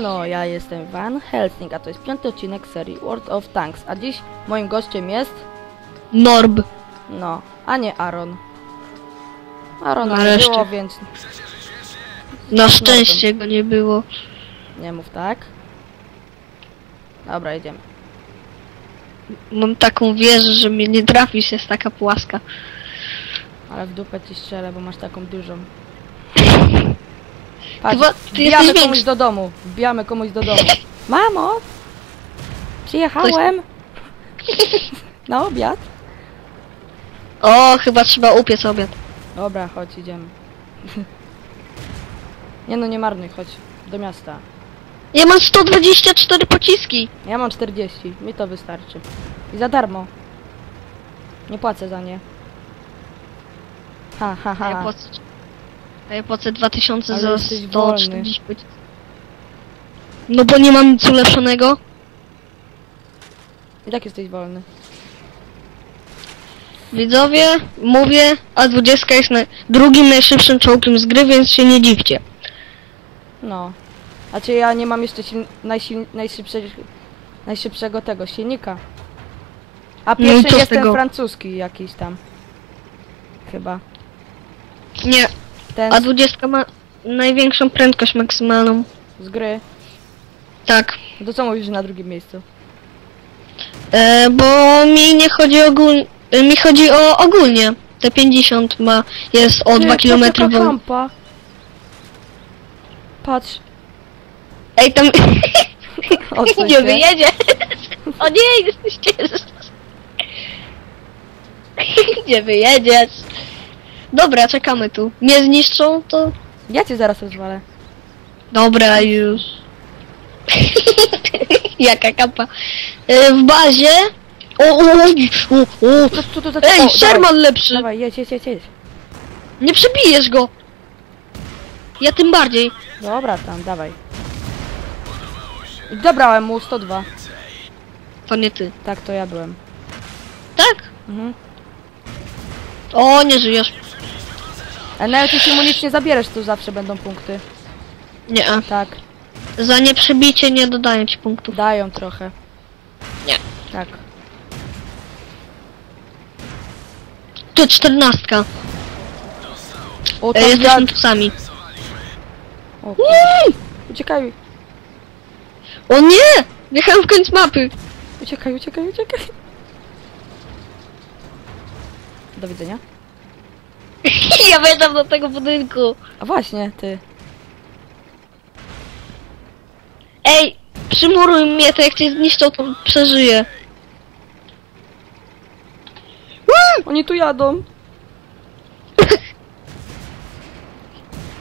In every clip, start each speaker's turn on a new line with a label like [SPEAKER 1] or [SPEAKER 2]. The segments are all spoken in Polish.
[SPEAKER 1] Siemano, ja jestem Van Helsing, a to jest piąty odcinek serii World of Tanks, a dziś moim gościem jest,
[SPEAKER 2] Norb.
[SPEAKER 1] no, a nie Aaron. Aaron nie
[SPEAKER 2] Nareszcie.
[SPEAKER 1] było, więc
[SPEAKER 2] Na szczęście go nie było.
[SPEAKER 1] nie mów tak. Dobra, idziemy.
[SPEAKER 2] Mam taką wieżę, że mnie nie trafisz, jest taka płaska.
[SPEAKER 1] Ale w dupę ci strzelę, bo masz taką dużą. Patrz,
[SPEAKER 2] Chyba ty
[SPEAKER 1] wbijamy komuś
[SPEAKER 2] większy.
[SPEAKER 1] do domu, wbijamy komuś do domu. Mamo! Przyjechałem! Na obiad?
[SPEAKER 2] O, chyba trzeba upiec obiad.
[SPEAKER 1] Dobra, chodź, idziemy. Nie no, nie marnuj, chodź do miasta.
[SPEAKER 2] Ja mam 124 pociski.
[SPEAKER 1] Ja mam 40, mi to wystarczy. I za darmo. Nie płacę za nie. Ha, ha,
[SPEAKER 2] A ja
[SPEAKER 1] ha.
[SPEAKER 2] płacę, a ja płacę 2000
[SPEAKER 1] Ale
[SPEAKER 2] za
[SPEAKER 1] jesteś
[SPEAKER 2] 140 pocisków. No bo nie mam nic ulepszonego.
[SPEAKER 1] I tak jesteś wolny.
[SPEAKER 2] Widzowie, mówię, a 20 jest na drugim najszybszym czołgiem z gry, więc się nie dziwcie.
[SPEAKER 1] No. A czy ja nie mam jeszcze najszybszego... najszybszego tego silnika? A
[SPEAKER 2] No i
[SPEAKER 1] pierwszy
[SPEAKER 2] co z
[SPEAKER 1] jest ten
[SPEAKER 2] tego?
[SPEAKER 1] francuski jakiś tam. Chyba.
[SPEAKER 2] Nie,
[SPEAKER 1] Ten
[SPEAKER 2] a 20 ma największą prędkość maksymalną.
[SPEAKER 1] z gry.
[SPEAKER 2] Tak.
[SPEAKER 1] No to co mówisz że na drugim miejscu?
[SPEAKER 2] E, bo mi nie chodzi ogólnie, mi chodzi o ogólnie. Te 50 ma, jest o
[SPEAKER 1] Ty,
[SPEAKER 2] 2
[SPEAKER 1] patrz,
[SPEAKER 2] km
[SPEAKER 1] jaka kampa. Patrz.
[SPEAKER 2] Ej, tam
[SPEAKER 1] Odsuń
[SPEAKER 2] nie
[SPEAKER 1] się.
[SPEAKER 2] wyjedzie. O nie, jesteście. Nie wyjedziesz. Dobra, czekamy tu. Nie zniszczą, to...
[SPEAKER 1] Ja cię zaraz rozwalę.
[SPEAKER 2] Dobra, już. Jaka kapa. E, w bazie... O, o, o, o, o. Ej,
[SPEAKER 1] o,
[SPEAKER 2] Sherman
[SPEAKER 1] Dawaj,
[SPEAKER 2] lepszy.
[SPEAKER 1] dawaj jedź, jedź, jedź, jedź.
[SPEAKER 2] Nie przebijesz go. Ja tym bardziej.
[SPEAKER 1] Dobra, tam, dawaj. Dobrałem mu 102.
[SPEAKER 2] To nie ty.
[SPEAKER 1] Tak, to ja byłem.
[SPEAKER 2] Tak?
[SPEAKER 1] Mhm.
[SPEAKER 2] O, nie żyjesz.
[SPEAKER 1] A nawet jeśli mu nic nie zabierzesz, to zawsze będą punkty.
[SPEAKER 2] Nie.
[SPEAKER 1] Tak,
[SPEAKER 2] Za nieprzebicie nie dodaję ci punktów.
[SPEAKER 1] dają trochę.
[SPEAKER 2] Nie.
[SPEAKER 1] Tak.
[SPEAKER 2] To czternastka.
[SPEAKER 1] O,
[SPEAKER 2] E,
[SPEAKER 1] tam
[SPEAKER 2] jesteśmy
[SPEAKER 1] wiatr.
[SPEAKER 2] tu sami.
[SPEAKER 1] O, kurde. uciekaj,
[SPEAKER 2] O nie! Wjechałem w końc mapy.
[SPEAKER 1] uciekaj, uciekaj, uciekaj. Do widzenia.
[SPEAKER 2] Ja wjeżdżam do tego budynku.
[SPEAKER 1] A właśnie, ty.
[SPEAKER 2] Ej, przymuruj mnie, to jak cię zniszczą, to przeżyję.
[SPEAKER 1] Oni tu jadą.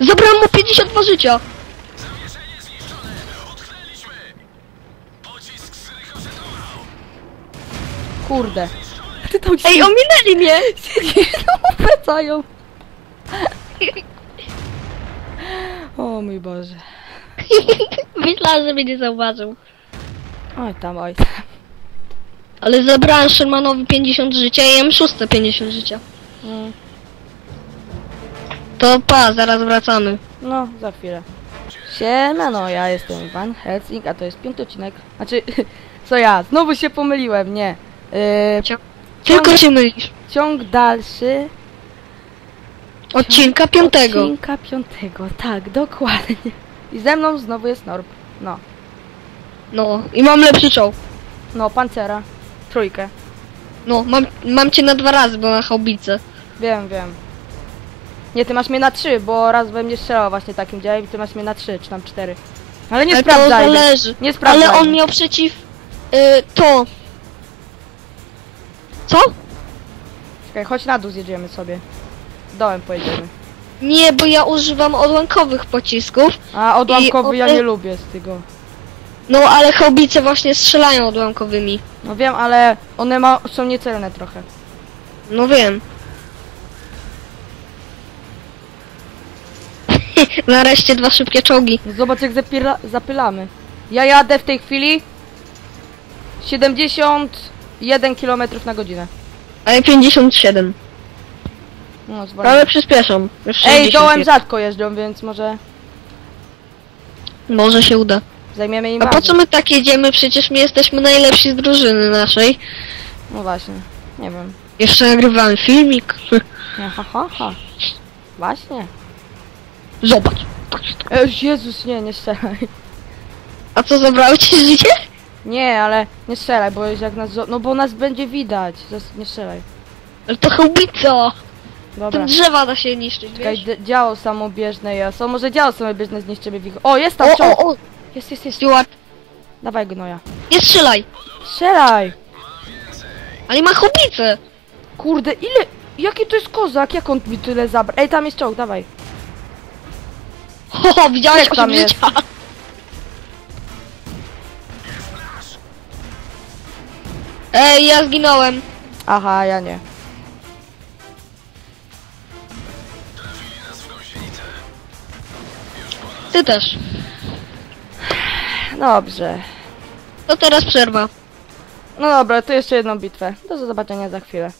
[SPEAKER 2] Zabrałem mu 52 życia.
[SPEAKER 1] Kurde. Ty tam
[SPEAKER 2] Ej, ominęli mnie.
[SPEAKER 1] Wracają. O mój Boże.
[SPEAKER 2] Myślałem, że mnie nie zauważył.
[SPEAKER 1] Oj tam, oj.
[SPEAKER 2] Ale zabrałem Shermanowi 50 życia i ja mam szóste 50 życia.
[SPEAKER 1] Mm,
[SPEAKER 2] To pa, zaraz wracamy.
[SPEAKER 1] No, za chwilę. Siemano, ja jestem Van Helsing, a to jest piąty odcinek. Znaczy, co ja? Znowu się pomyliłem, nie. Yy,
[SPEAKER 2] Tylko cię mylisz.
[SPEAKER 1] ciąg dalszy.
[SPEAKER 2] Odcinka piątego.
[SPEAKER 1] Odcinka piątego, tak, dokładnie. I ze mną znowu jest Norb. No,
[SPEAKER 2] No, i mam lepszy czołg.
[SPEAKER 1] no, pancera. Trójkę.
[SPEAKER 2] No, mam, mam cię na dwa razy, bo na haubice.
[SPEAKER 1] Wiem, wiem. Nie, ty masz mnie na trzy, bo raz we mnie strzelał właśnie takim działem i ty masz mnie na trzy, czy tam cztery. Ale nie
[SPEAKER 2] Ale
[SPEAKER 1] sprawdzaj.
[SPEAKER 2] zależy.
[SPEAKER 1] Nie sprawdzaj.
[SPEAKER 2] Ale on miał przeciw... Y, to. Co?
[SPEAKER 1] Czekaj, chodź na dół zjedziemy sobie. Dołem pojedziemy.
[SPEAKER 2] Nie, bo ja używam odłamkowych pocisków.
[SPEAKER 1] A odłamkowy
[SPEAKER 2] I
[SPEAKER 1] ja
[SPEAKER 2] one-
[SPEAKER 1] nie lubię z tego.
[SPEAKER 2] No, ale haubice właśnie strzelają odłamkowymi.
[SPEAKER 1] No wiem, ale one ma, są niecelne trochę.
[SPEAKER 2] No wiem. Nareszcie dwa szybkie czołgi.
[SPEAKER 1] Zobacz jak zapila, zapylamy. Ja jadę w tej chwili 71 km na godzinę.
[SPEAKER 2] Ale 57.
[SPEAKER 1] No, zwolnij.
[SPEAKER 2] Ale przyspieszą. Już
[SPEAKER 1] Ej,
[SPEAKER 2] 60
[SPEAKER 1] dołem
[SPEAKER 2] jest.
[SPEAKER 1] rzadko jeżdżą, więc może...
[SPEAKER 2] Może się uda.
[SPEAKER 1] Zajmiemy im
[SPEAKER 2] A po
[SPEAKER 1] bazę.
[SPEAKER 2] co my tak jedziemy? Przecież my jesteśmy najlepsi z drużyny naszej.
[SPEAKER 1] No właśnie, nie wiem.
[SPEAKER 2] Jeszcze nagrywamy filmik.
[SPEAKER 1] Nie, ha, ha, ha. Właśnie.
[SPEAKER 2] Zobacz.
[SPEAKER 1] E, Jezus, nie, nie strzelaj.
[SPEAKER 2] A co, zabrało ci życie?
[SPEAKER 1] Nie, ale nie strzelaj, bo jak nas... zo- No bo nas będzie widać. Zas- Nie strzelaj.
[SPEAKER 2] Ale to chałbica.
[SPEAKER 1] Dobra.
[SPEAKER 2] To drzewa da się niszczyć,
[SPEAKER 1] Czekaj,
[SPEAKER 2] wiesz?
[SPEAKER 1] d- działo samobieżne jest. O, może działo samobieżne zniszczymy w ich... O, jest tam
[SPEAKER 2] O,
[SPEAKER 1] czołg!
[SPEAKER 2] o, o!
[SPEAKER 1] Jest, jest, jest.
[SPEAKER 2] Stuart,
[SPEAKER 1] Dawaj gnoja.
[SPEAKER 2] nie strzelaj!
[SPEAKER 1] Strzelaj!
[SPEAKER 2] Ale ma chałbicę!
[SPEAKER 1] Kurde, ile... Jaki to jest kozak? Jak on mi tyle zabrał? Ej, tam jest czołg, dawaj.
[SPEAKER 2] Ho, ho, widziałeś
[SPEAKER 1] Jak tam jest?
[SPEAKER 2] życia? Ej, ja zginąłem.
[SPEAKER 1] Aha, ja nie.
[SPEAKER 2] Ty też.
[SPEAKER 1] Dobrze.
[SPEAKER 2] To teraz przerwa.
[SPEAKER 1] No dobra, to jeszcze jedną bitwę. Do zobaczenia za chwilę.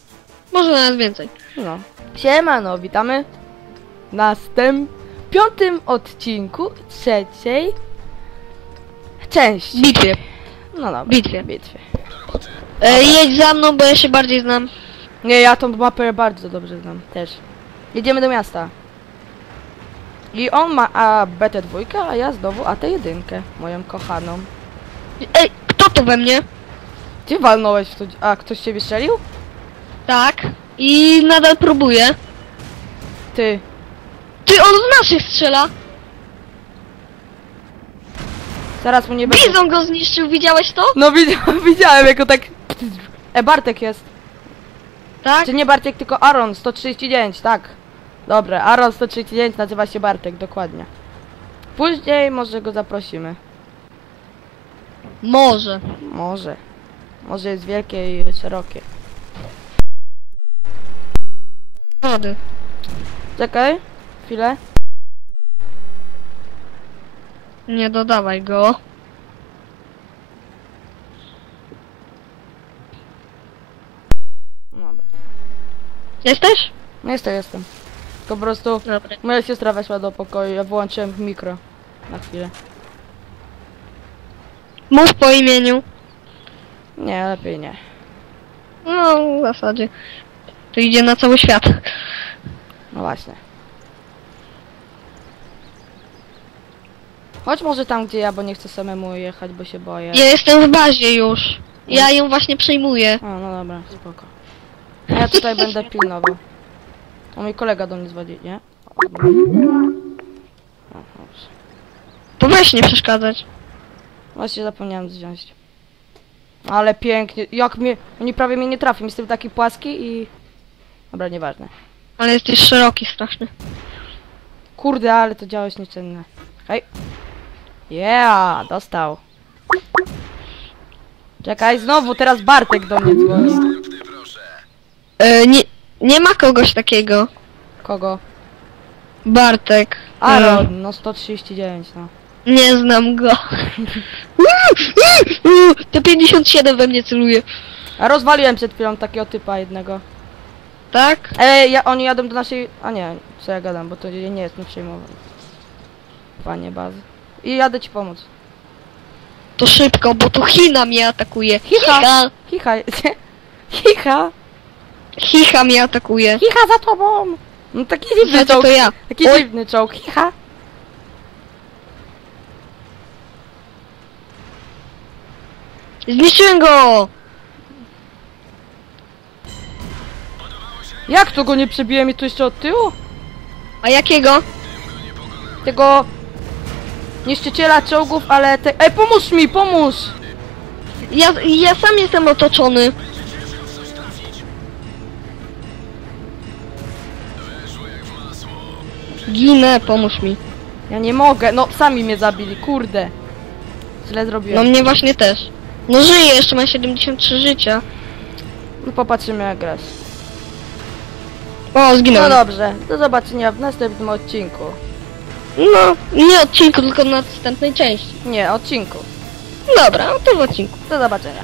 [SPEAKER 2] Może nawet więcej.
[SPEAKER 1] No. Siemano, witamy w następ... piątym odcinku trzeciej części.
[SPEAKER 2] Bitwie.
[SPEAKER 1] No dobra.
[SPEAKER 2] Bitwie.
[SPEAKER 1] Bitwie.
[SPEAKER 2] E, jedź za mną, bo ja się bardziej znam.
[SPEAKER 1] Nie, ja tą mapę bardzo dobrze znam, też. Jedziemy do miasta. I on ma a BT2, a ja znowu AT1, moją kochaną.
[SPEAKER 2] Ej, kto to we mnie?
[SPEAKER 1] Ty walnąłeś w to... A, ktoś ciebie strzelił?
[SPEAKER 2] Tak. I nadal próbuje.
[SPEAKER 1] Ty.
[SPEAKER 2] Ty, on z naszych strzela.
[SPEAKER 1] Zaraz mu nie będzie...
[SPEAKER 2] Bizon go zniszczył, widziałeś to?
[SPEAKER 1] No widziałem, widziałem jak go tak... E, Bartek jest.
[SPEAKER 2] Tak?
[SPEAKER 1] Czy nie Bartek, tylko Aaron 139, tak. Dobra, Aaron 139 nazywa się Bartek, dokładnie. Później może go zaprosimy.
[SPEAKER 2] Może.
[SPEAKER 1] Może. Może jest wielkie i szerokie.
[SPEAKER 2] Wody.
[SPEAKER 1] Czekaj, chwilę.
[SPEAKER 2] Nie dodawaj go.
[SPEAKER 1] Dobra.
[SPEAKER 2] Jesteś?
[SPEAKER 1] No jest to jestem. Tylko po prostu
[SPEAKER 2] Dobra.
[SPEAKER 1] moja siostra weszła do pokoju, ja wyłączyłem mikro. Na chwilę.
[SPEAKER 2] Mów po imieniu.
[SPEAKER 1] Nie, lepiej nie.
[SPEAKER 2] No, w zasadzie. To idzie na cały świat.
[SPEAKER 1] No właśnie. Chodź może tam gdzie ja, bo nie chcę samemu jechać, bo się boję.
[SPEAKER 2] Ja jestem w bazie już. Ja ją właśnie przejmuję.
[SPEAKER 1] A, no dobra, spoko. Ja tutaj będę pilnował. O, mój kolega do mnie dzwoni, nie? O, dobrze.
[SPEAKER 2] To weź nie przeszkadzać.
[SPEAKER 1] Właśnie zapomniałem wziąć. Ale pięknie. Jak mnie... Oni prawie mnie nie trafią. Jestem taki płaski i... Dobra, nieważne.
[SPEAKER 2] Ale jesteś szeroki straszny.
[SPEAKER 1] Kurde, ale to działo jest nieczynne. Hej. Yeah, dostał. Czekaj, znowu, teraz Bartek do mnie dzwoni.
[SPEAKER 2] E, nie, nie ma kogoś takiego.
[SPEAKER 1] Kogo?
[SPEAKER 2] Bartek.
[SPEAKER 1] Aaron, no 139, no.
[SPEAKER 2] Nie znam go. to 57 we mnie celuje.
[SPEAKER 1] A rozwaliłem przed chwilą takiego typa jednego.
[SPEAKER 2] Tak?
[SPEAKER 1] Ej, ja, oni jadą do naszej... A nie, co ja gadam, bo to nie nie jest nieprzejmowane. Panie bazy. I jadę ci pomóc.
[SPEAKER 2] To szybko, bo tu China mnie atakuje.
[SPEAKER 1] Chicha.
[SPEAKER 2] Chicha.
[SPEAKER 1] Chicha, chicha,
[SPEAKER 2] Chicha mnie atakuje.
[SPEAKER 1] chicha za tobą! No taki dziwny
[SPEAKER 2] Znaczy
[SPEAKER 1] czołg,
[SPEAKER 2] to ja.
[SPEAKER 1] taki
[SPEAKER 2] Oj.
[SPEAKER 1] dziwny czołg, chicha.
[SPEAKER 2] Zniszczyłem go!
[SPEAKER 1] Jak to go nie przebiłem i tu jeszcze od tyłu?
[SPEAKER 2] A jakiego?
[SPEAKER 1] Tego niszczyciela czołgów, ale te... Ej, pomóż mi, pomóż!
[SPEAKER 2] Ja, ja sam jestem otoczony. Ginę, pomóż mi.
[SPEAKER 1] Ja nie mogę, no sami mnie zabili, kurde. Źle
[SPEAKER 2] No
[SPEAKER 1] zrobiłem.
[SPEAKER 2] mnie właśnie też. No żyję, jeszcze mam 73 życia.
[SPEAKER 1] No popatrzymy jak grasz.
[SPEAKER 2] O,
[SPEAKER 1] No
[SPEAKER 2] zginąłem.
[SPEAKER 1] dobrze, do zobaczenia w następnym odcinku.
[SPEAKER 2] No, nie odcinku, tylko na następnej części.
[SPEAKER 1] Nie, odcinku.
[SPEAKER 2] Dobra, to w odcinku.
[SPEAKER 1] Do zobaczenia.